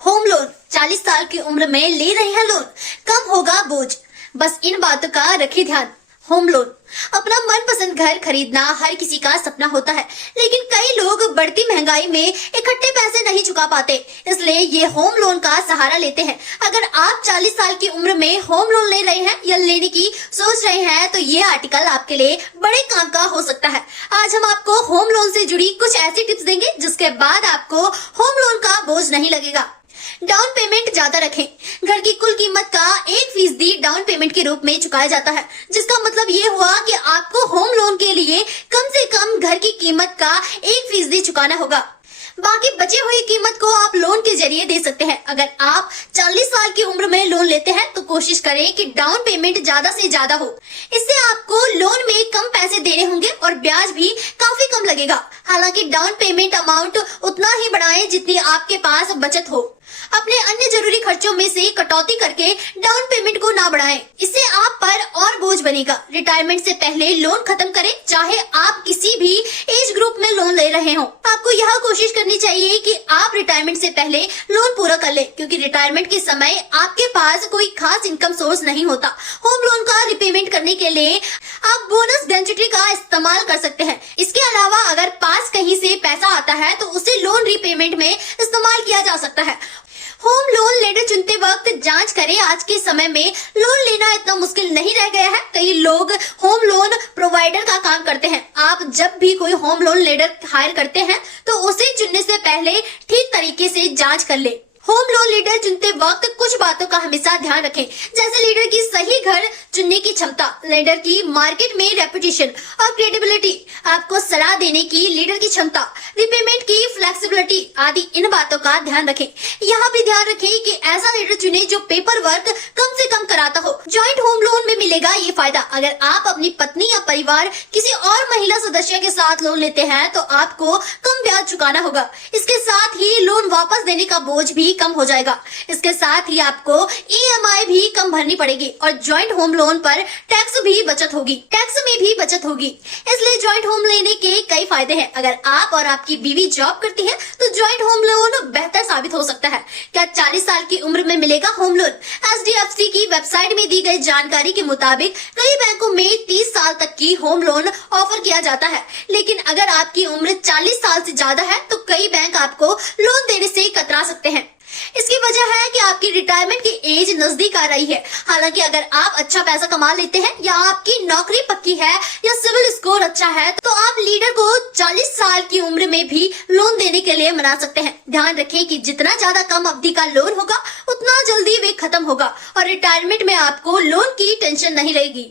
Home loan 40 साल की उम्र में ले रहे हैं लोन, कम होगा बोझ। बस इन बातों का रखिए ध्यान। होम लोन, अपना मनपसंद घर खरीदना हर किसी का सपना होता है, लेकिन कई लोग बढ़ती महंगाई में इकट्ठे पैसे नहीं चुका पाते, इसलिए ये होम लोन का सहारा लेते हैं। अगर आप 40 साल की उम्र में होम लोन ले रहे हैं या लेने की सोच रहे हैं, तो ये आर्टिकल आपके लिए बड़े काम का हो सकता है। आज हम आपको होम लोन से जुड़ी कुछ ऐसी टिप्स देंगे जिसके बाद आपको होम लोन का बोझ नहीं लगेगा। डाउन पेमेंट ज्यादा रखें। घर की कुल कीमत का 1% डाउन पेमेंट के रूप में चुकाया जाता है, जिसका मतलब ये हुआ कि आपको होम लोन के लिए कम से कम घर की कीमत का 1% चुकाना होगा। बाकी बची हुई कीमत को आप लोन के जरिए दे सकते हैं। अगर आप 40 साल की उम्र में लोन लेते हैं तो कोशिश करें कि डाउन पेमेंट ज्यादा से ज्यादा हो। इससे आपको लोन में कम पैसे देने होंगे और ब्याज भी काफी कम लगेगा। हालांकि डाउन पेमेंट अमाउंट उतना ही बढ़ाएं जितनी आपके पास बचत हो। अपने अन्य जरूरी खर्चों में से कटौती करके डाउन पेमेंट को ना बढ़ाएं, इससे आप पर और बोझ बनेगा। रिटायरमेंट से पहले लोन खत्म करें, चाहे आप किसी भी एज ग्रुप में लोन ले रहे हो। आपको यह कोशिश करनी चाहिए कि आप रिटायरमेंट से पहले लोन पूरा कर ले, क्योंकि रिटायरमेंट के समय आपके पास कोई खास इनकम सोर्स नहीं होता। होम लोन का रिपेमेंट करने के लिए आप बोनस ग्रेच्युटी का इस्तेमाल कर सकते हैं। इसके अलावा अगर पास कहीं से पैसा आता है तो उसे लोन रिपेमेंट में इस्तेमाल किया जा सकता है। होम लोन लेटर चुनते वक्त जांच करें, आज के समय में लोन लेना इतना मुश्किल नहीं रह गया है। कई लोग होम लोन प्रोवाइडर का काम करते हैं। आप जब भी कोई होम लोन लेटर हायर करते हैं तो उसे चुनने से पहले ठीक तरीके से जांच कर ले। होम लोन लीडर चुनते वक्त कुछ बातों का हमेशा ध्यान रखें, जैसे लीडर की सही घर चुनने की क्षमता, लीडर की मार्केट में रेपुटेशन और क्रेडिबिलिटी, आपको सलाह देने की लीडर की क्षमता, रिपेमेंट की फ्लेक्सिबिलिटी आदि। इन बातों का ध्यान रखें। यहाँ भी ध्यान रखें कि ऐसा लीडर चुने जो पेपर वर्क कम से कम कराता हो। ज्वाइंट होम लोन में मिलेगा ये फायदा। अगर आप अपनी पत्नी या परिवार किसी और महिला सदस्य के साथ लोन लेते हैं तो आपको कम ब्याज चुकाना होगा। इसके साथ ही लोन वापस देने का बोझ भी कम हो जाएगा। इसके साथ ही आपको EMI भी कम भरनी पड़ेगी और ज्वाइंट होम लोन पर टैक्स में भी बचत होगी। इसलिए ज्वाइंट होम लेने के कई फायदे हैं। अगर आप और आपकी बीवी जॉब करती है तो ज्वाइंट होम लोन बेहतर साबित हो सकता है। क्या 40 साल की उम्र में मिलेगा होम लोन? HDFC की वेबसाइट में दी गई जानकारी के मुताबिक कई बैंकों में 30 साल तक की होम लोन ऑफर किया जाता है, लेकिन अगर आपकी उम्र 40 साल से ज्यादा है तो कई बैंक आपको लोन देने से कतरा सकते हैं। इसकी वजह है कि आपकी रिटायरमेंट की एज नजदीक आ रही है। हालांकि अगर आप अच्छा पैसा कमा लेते हैं या आपकी नौकरी पक्की है या सिविल स्कोर अच्छा है तो आप लीडर को 40 साल की उम्र में भी लोन देने के लिए मना सकते हैं। ध्यान रखें कि जितना ज्यादा कम अवधि का लोन होगा उतना जल्दी वे खत्म होगा और रिटायरमेंट में आपको लोन की टेंशन नहीं रहेगी।